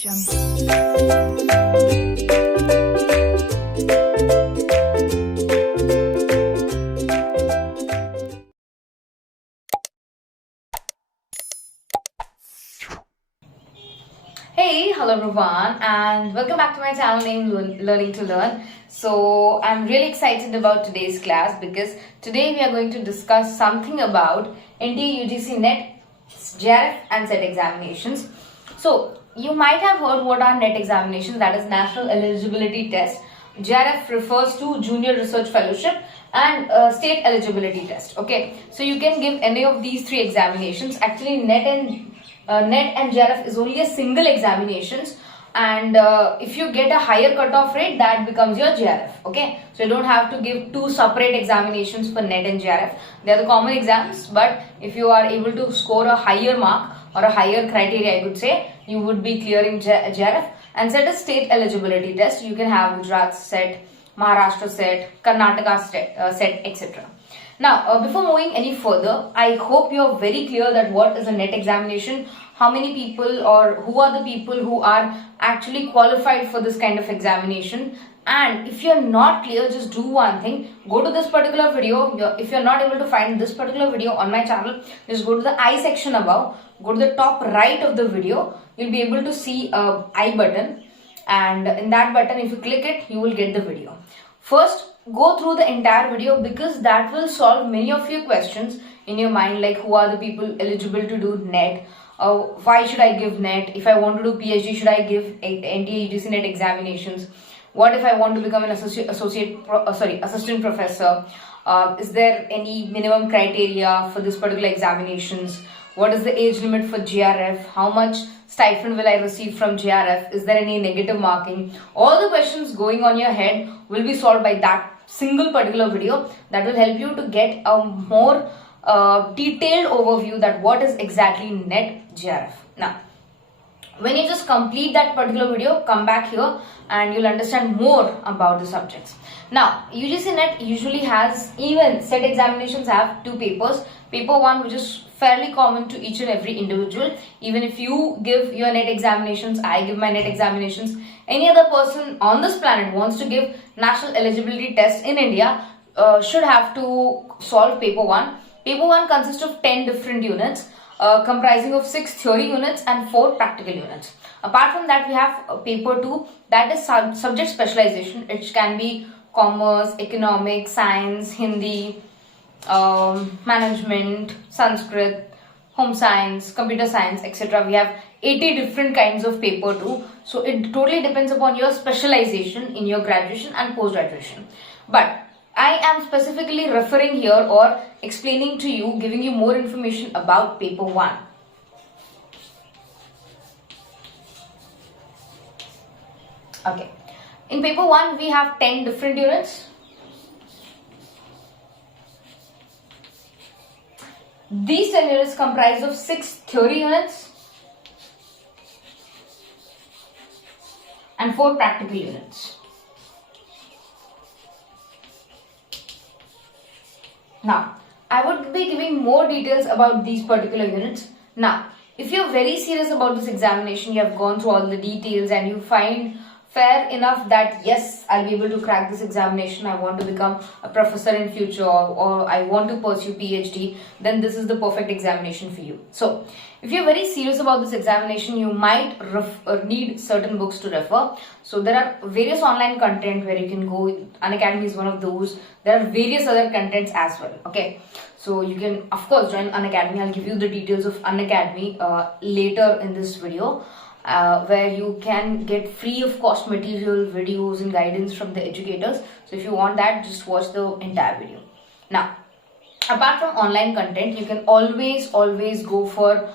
Hey, hello everyone, and welcome back to my channel named Learning to Learn. So I'm really excited about today's class because today we are going to discuss something about NTA UGC NET, JRF and SET examinations. So you might have heard what are NET examinations, that is National Eligibility Test. JRF refers to Junior Research Fellowship and State Eligibility Test. Okay, so you can give any of these three examinations. Actually, NET and JRF is only a single examinations, and if you get a higher cutoff rate, that becomes your JRF. Okay, so you don't have to give two separate examinations for NET and JRF. They are the common exams, but if you are able to score a higher mark or a higher criteria, I could say, you would be clearing JRF. And SET is state eligibility test. You can have Gujarat SET, Maharashtra SET, Karnataka SET, etc. Now, before moving any further, I hope you are very clear that what is a NET examination, how many people or who are the people who are actually qualified for this kind of examination. And if you are not clear, just do one thing, go to this particular video. If you are not able to find this particular video on my channel, just go to the I section above, go to the top right of the video, you'll be able to see a I button, and in that button, if you click it, you will get the video. First, go through the entire video because that will solve many of your questions in your mind, like who are the people eligible to do NET, why should I give NET, if I want to do PhD, should I give NTA UGC NET examinations, what if I want to become an assistant professor, is there any minimum criteria for this particular examinations, what is the age limit for JRF, how much stipend will I receive from JRF, is there any negative marking. All the questions going on your head will be solved by that single particular video. That will help you to get a more detailed overview that what is exactly NET JRF. Now, when you just complete that particular video, come back here and you'll understand more about the subjects. Now, UGC NET usually has, even SET examinations have two papers. Paper 1, which is fairly common to each and every individual. Even if you give your NET examinations, I give my NET examinations, any other person on this planet wants to give national eligibility test in India should have to solve paper 1. Paper 1 consists of 10 different units, comprising of 6 theory units and 4 practical units. Apart from that, we have paper 2, that is subject specialization. It can be commerce, economics, science, Hindi, management, Sanskrit, home science, computer science, etc. We have 80 different kinds of paper 2. So it totally depends upon your specialization in your graduation and post-graduation. But I am specifically referring here or explaining to you, giving you more information about paper 1. Okay. In paper 1, we have 10 different units. These 10 units comprise of 6 theory units and 4 practical units. Now, I would be giving more details about these particular units. Now, if you're very serious about this examination, you have gone through all the details and you find fair enough that yes, I'll be able to crack this examination, I want to become a professor in future, or I want to pursue PhD, then this is the perfect examination for you. So, if you're very serious about this examination, you might need certain books to refer. So, there are various online content where you can go. Unacademy is one of those. There are various other contents as well. Okay, so you can of course join Unacademy. I'll give you the details of Unacademy later in this video. Where you can get free of cost material, videos and guidance from the educators. So if you want that, just watch the entire video. Now, apart from online content, you can always go for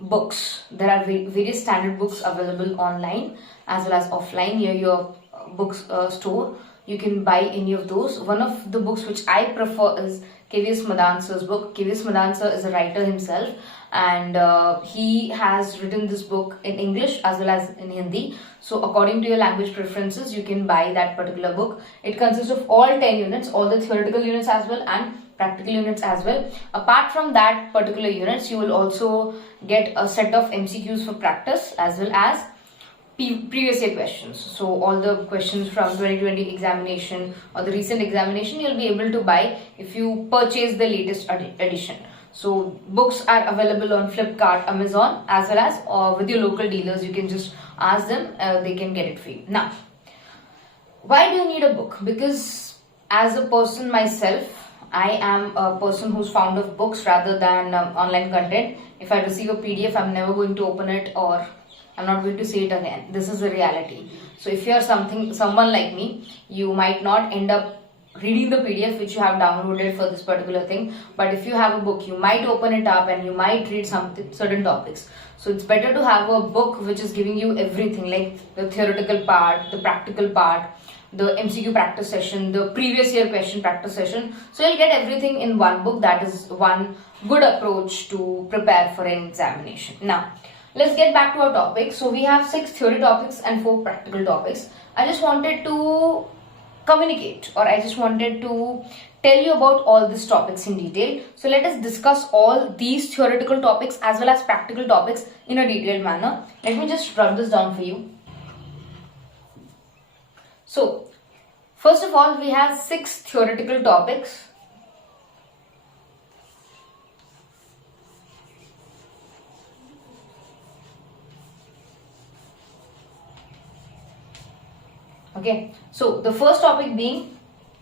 books. There are various standard books available online as well as offline near your books store. You can buy any of those. One of the books which I prefer is KVS Madansar's book. KVS Madansar is a writer himself, and he has written this book in English as well as in Hindi. So according to your language preferences, you can buy that particular book. It consists of all 10 units, all the theoretical units as well and practical units as well. Apart from that particular units, you will also get a set of MCQs for practice as well as previous year questions. So all the questions from 2020 examination or the recent examination you'll be able to buy if you purchase the latest edition. So books are available on Flipkart, Amazon, as well as with your local dealers. You can just ask them, they can get it for you. Now, why do you need a book? Because as a person myself, I am a person who's fond of books rather than online content. If I receive a PDF, I'm never going to open it, or I'm not going to see it again. This is the reality. So if you're someone like me, you might not end up reading the PDF which you have downloaded for this particular thing. But if you have a book, you might open it up and you might read certain topics. So it's better to have a book which is giving you everything, like the theoretical part, the practical part, the MCQ practice session, the previous year question practice session. So you'll get everything in one book. That is one good approach to prepare for an examination. Now, let's get back to our topic. So we have 6 theory topics and 4 practical topics. I just wanted to communicate, or I just wanted to tell you about all these topics in detail. So let us discuss all these theoretical topics as well as practical topics in a detailed manner. Let me just run this down for you. So first of all, we have 6 theoretical topics. Okay, so the first topic being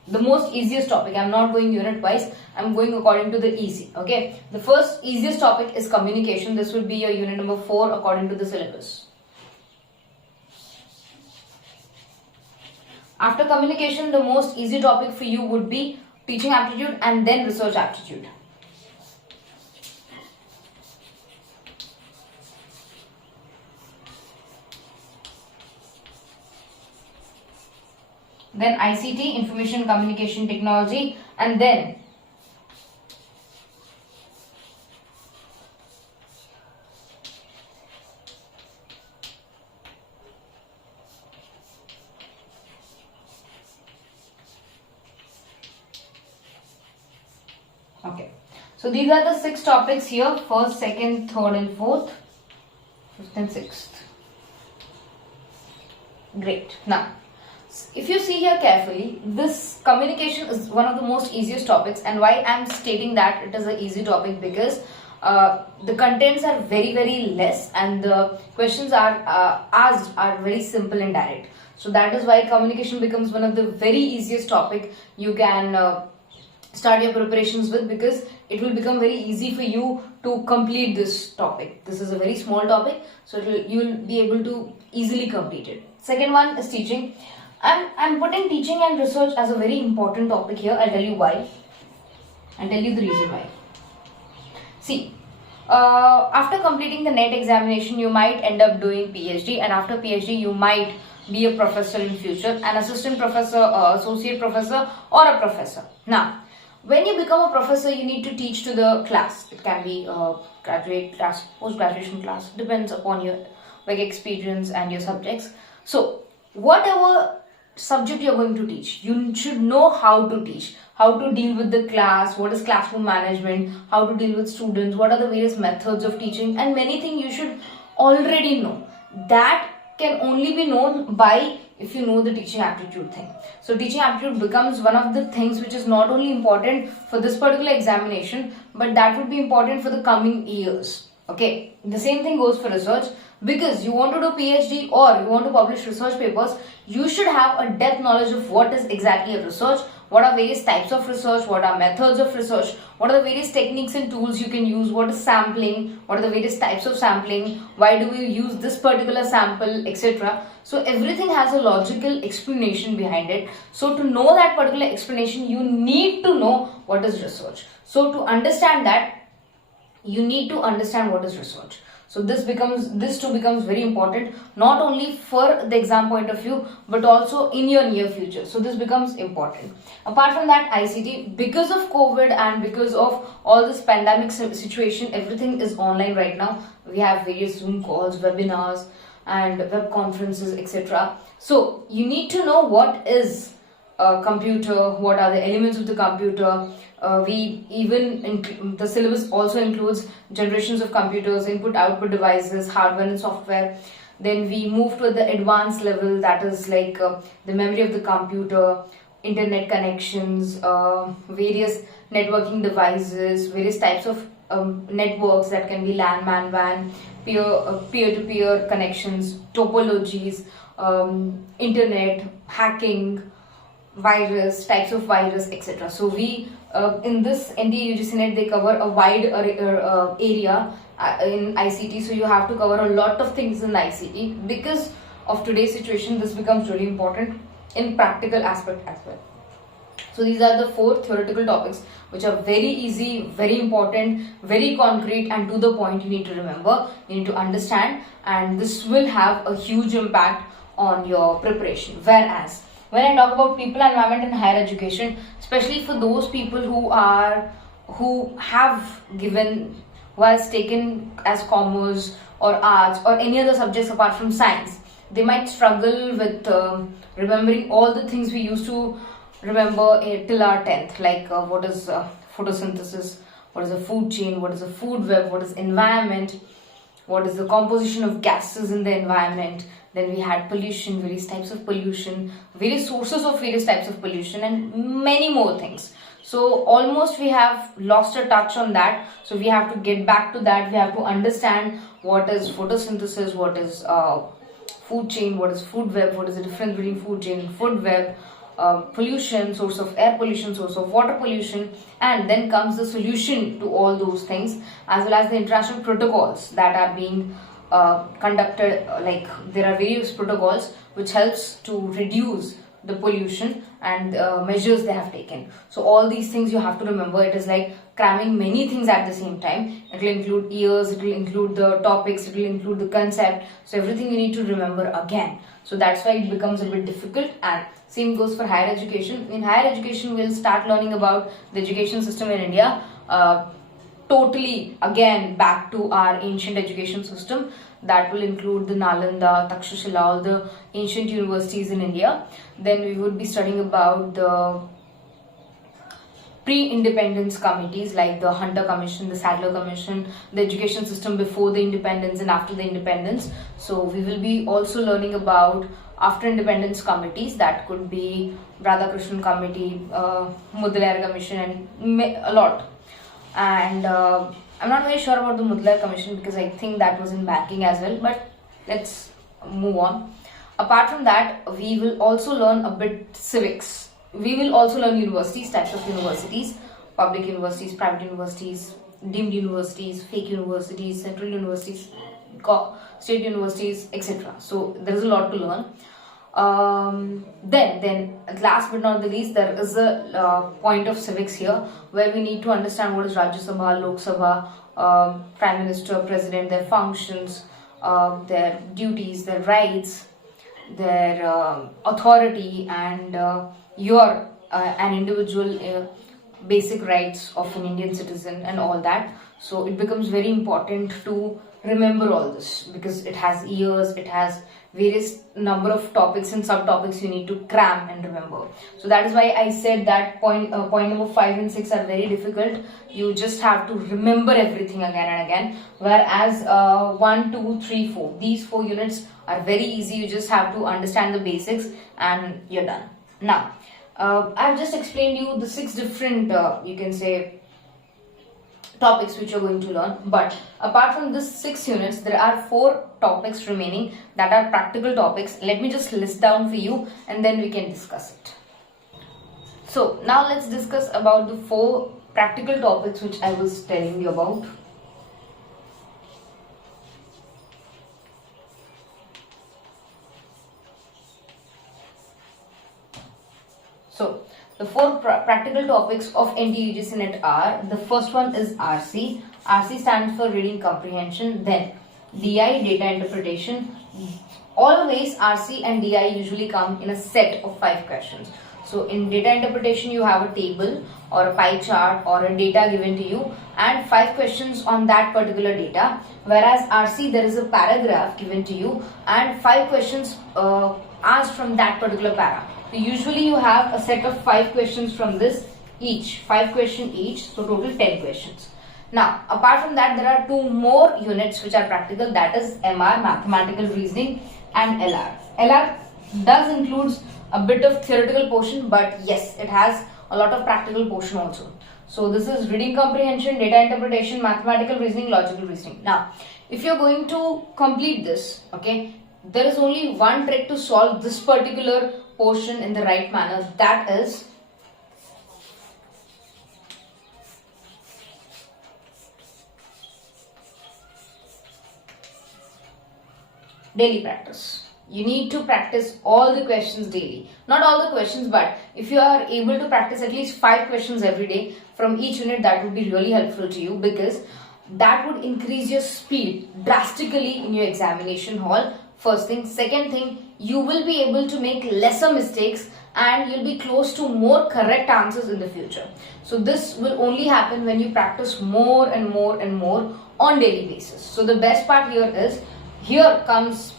the most easiest topic. I'm not going unit wise, I'm going according to the easy. Okay, the first easiest topic is communication. This would be your unit number 4 according to the syllabus. After communication, the most easy topic for you would be teaching aptitude and then research aptitude. Then ICT, Information Communication Technology, and then okay. So these are the 6 topics here: first, second, third, and fourth, fifth, and sixth. Great. Now, if you see here carefully, this communication is one of the most easiest topics, and why I am stating that it is an easy topic, because the contents are very less and the questions are asked are very simple and direct. So that is why communication becomes one of the very easiest topic you can start your preparations with, because it will become very easy for you to complete this topic. This is a very small topic, so you will be able to easily complete it. Second one is teaching. I'm putting teaching and research as a very important topic here. I'll tell you why. I'll tell you the reason why. See, after completing the NET examination, you might end up doing PhD, and after PhD, you might be a professor in future, an assistant professor, associate professor, or a professor. Now, when you become a professor, you need to teach to the class. It can be a graduate class, post-graduation class, depends upon your work experience and your subjects. So, whatever subject you're going to teach, you should know how to teach, how to deal with the class, what is classroom management, how to deal with students, what are the various methods of teaching, and many things you should already know. That can only be known by if you know the teaching aptitude thing. So teaching aptitude becomes one of the things which is not only important for this particular examination, but that would be important for the coming years. Okay, the same thing goes for research. Because you want to do PhD or you want to publish research papers, you should have a depth knowledge of what is exactly a research, what are various types of research, what are methods of research, what are the various techniques and tools you can use, what is sampling, what are the various types of sampling, why do we use this particular sample, etc. So everything has a logical explanation behind it. So to know that particular explanation, you need to know what is research. So to understand that, you need to understand what is research. So this too becomes very important, not only for the exam point of view, but also in your near future. So this becomes important. Apart from that, ICT, because of COVID and because of all this pandemic situation, everything is online right now. We have various Zoom calls, webinars, and web conferences, etc. So you need to know what is a computer, what are the elements of the computer, The syllabus also includes generations of computers, input output devices, hardware and software. Then we move to the advanced level, that is like the memory of the computer, internet connections, various networking devices, various types of networks, that can be LAN, MAN, WAN, peer-to-peer connections, topologies, internet, hacking, virus, types of virus, etc. So we in this NTA UGC NET, they cover a wide area in ICT. So you have to cover a lot of things in ICT. Because of today's situation, this becomes really important in practical aspect as well. So these are the 4 theoretical topics which are very easy, very important, very concrete, and to the point. You need to remember, you need to understand, and this will have a huge impact on your preparation. Whereas when I talk about people, environment and higher education, especially for those people who has taken as commerce or arts or any other subjects apart from science, they might struggle with remembering all the things we used to remember till our 10th, like what is photosynthesis, what is a food chain, what is a food web, what is environment, what is the composition of gases in the environment. Then we had pollution, various types of pollution, various sources of various types of pollution, and many more things. So almost we have lost a touch on that. So we have to get back to that. We have to understand what is photosynthesis, what is food chain, what is food web, what is the difference between food chain and food web, pollution, source of air pollution, source of water pollution, and then comes the solution to all those things, as well as the international protocols that are being conducted. Like there are various protocols which helps to reduce the pollution and measures they have taken. So all these things you have to remember. It is like cramming many things at the same time. It will include years, it will include the topics, it will include the concept. So everything you need to remember again. So that's why it becomes a bit difficult. And same goes for higher education. In higher education, we'll start learning about the education system in India. Totally again back to our ancient education system. That will include the Nalanda, Takshashila, all the ancient universities in India. Then we would be studying about the pre-independence committees like the Hunter Commission, the Sadler Commission, the education system before the independence and after the independence. So we will be also learning about after independence committees. That could be Radhakrishnan Committee, Mudaliar Commission, and a lot. And I'm not very sure about the Mudaliar Commission because I think that was in banking as well, but let's move on. Apart from that, we will also learn a bit civics. We will also learn universities, types of universities, public universities, private universities, deemed universities, fake universities, central universities, state universities, etc. So there is a lot to learn. Then last but not the least, there is a point of civics here where we need to understand what is Rajya Sabha, Lok Sabha, Prime Minister, President, their functions, their duties, their rights, their authority, and your an individual basic rights of an Indian citizen and all that. So it becomes very important to remember all this because it has years, it has various number of topics and subtopics you need to cram and remember. So that is why I said that point number 5 and 6 are very difficult. You just have to remember everything again and again. Whereas 1, 2, 3, 4, these 4 units are very easy. You just have to understand the basics and you're done. Now, I've just explained you the 6 different, you can say, topics which you're going to learn. But apart from this 6 units, there are 4 topics remaining that are practical topics. Let me just list down for you and then we can discuss it. So now let's discuss about the 4 practical topics which I was telling you about. So the 4 practical topics of NTA UGC NET are, the first one is RC. RC stands for reading comprehension. Then DI, data interpretation. Always RC and DI usually come in a set of 5 questions. So in data interpretation, you have a table or a pie chart or a data given to you and 5 questions on that particular data. Whereas RC, there is a paragraph given to you and 5 questions asked from that particular para. So usually you have a set of 5 questions from this each, 5 questions each, so total 10 questions. Now, apart from that, there are 2 more units which are practical, that is MR, Mathematical Reasoning, and LR. LR does includes a bit of theoretical portion, but yes, it has a lot of practical portion also. So this is reading comprehension, data interpretation, mathematical reasoning, logical reasoning. Now, if you're going to complete this, okay, there is only one trick to solve this particular portion in the right manner, that is daily practice. You need to practice all the questions daily. Not all the questions, but if you are able to practice at least 5 questions every day from each unit, that would be really helpful to you, because that would increase your speed drastically in your examination hall. First thing. Second thing, you will be able to make lesser mistakes and you'll be close to more correct answers in the future. So this will only happen when you practice more and more and more on daily basis. So the best part here is, here comes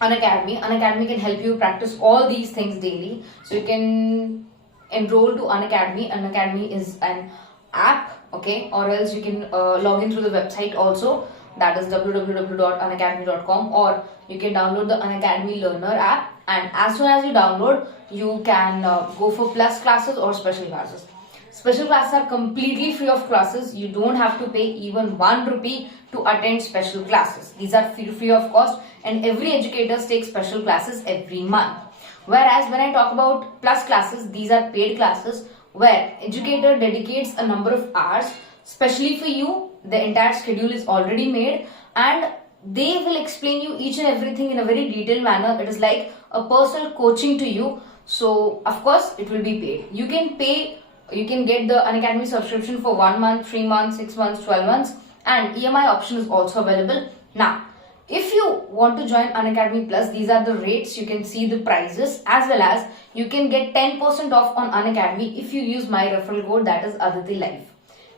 Unacademy. Unacademy can help you practice all these things daily. So you can enroll to Unacademy. Unacademy is an app, okay, or else you can log in through the website also, that is www.unacademy.com, or you can download the Unacademy Learner app, and as soon as you download, you can go for plus classes or special classes. Special classes are completely free of classes. You don't have to pay even 1 rupee to attend special classes. These are free of cost, and every educator takes special classes every month. Whereas when I talk about plus classes, these are paid classes where educator dedicates a number of hours specially for you. The entire schedule is already made and they will explain you each and everything in a very detailed manner. It is like a personal coaching to you. So of course it will be paid. You can get the Unacademy subscription for 1 month, 3 months, 6 months, 12 months, and EMI option is also available. Now, if you want to join Unacademy Plus, these are the rates. You can see the prices, as well as you can get 10% off on Unacademy if you use my referral code, that is Aditi Live.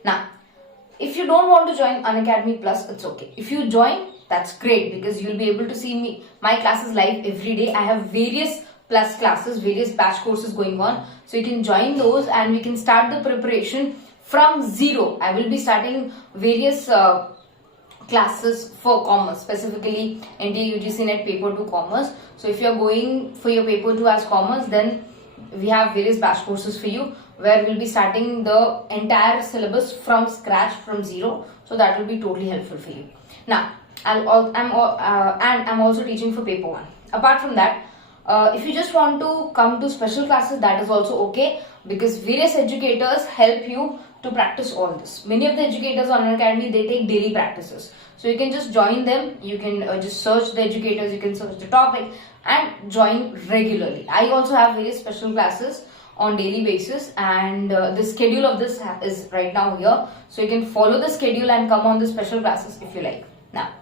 Now, if you don't want to join Unacademy Plus, it's okay. If you join, that's great, because you'll be able to see my classes live every day. I have various plus classes, various batch courses going on, so you can join those and we can start the preparation from zero. I will be starting various classes for commerce, specifically NTA UGC NET paper 2 commerce. So if you are going for your paper 2 as commerce, then we have various batch courses for you where we'll be starting the entire syllabus from scratch, from zero. So that will be totally helpful for you. Now, I'm also teaching for paper 1. Apart from that, if you just want to come to special classes, that is also okay, because various educators help you to practice all this. Many of the educators on Unacademy, they take daily practices. So you can just join them. You can just search the educators, you can search the topic and join regularly. I also have various special classes on daily basis, and the schedule of this is right now here. So you can follow the schedule and come on the special classes if you like. Now,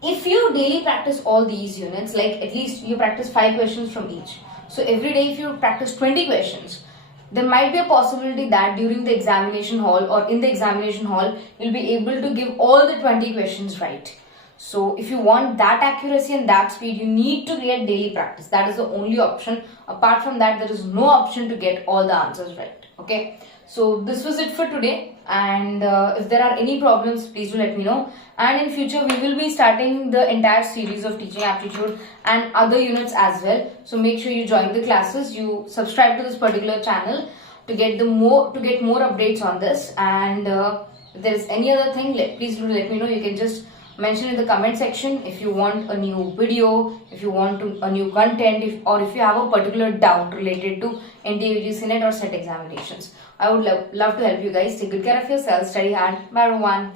if you daily practice all these units, like at least you practice 5 questions from each. So every day if you practice 20 questions, there might be a possibility that during the examination hall or in the examination hall, you'll be able to give all the 20 questions right. So if you want that accuracy and that speed, you need to get daily practice. That is the only option. Apart from that, there is no option to get all the answers right. Okay. So this was it for today, and if there are any problems, please do let me know. And in future, we will be starting the entire series of teaching aptitude and other units as well. So make sure you join the classes, you subscribe to this particular channel to get more updates on this. And if there is any other thing, please do let me know. You can just mention in the comment section if you want a new video, if you want a new content, or if you have a particular doubt related to NTA UGC NET or SET examinations. I would love to help you guys. Take good care of yourself, study hard. Bye everyone.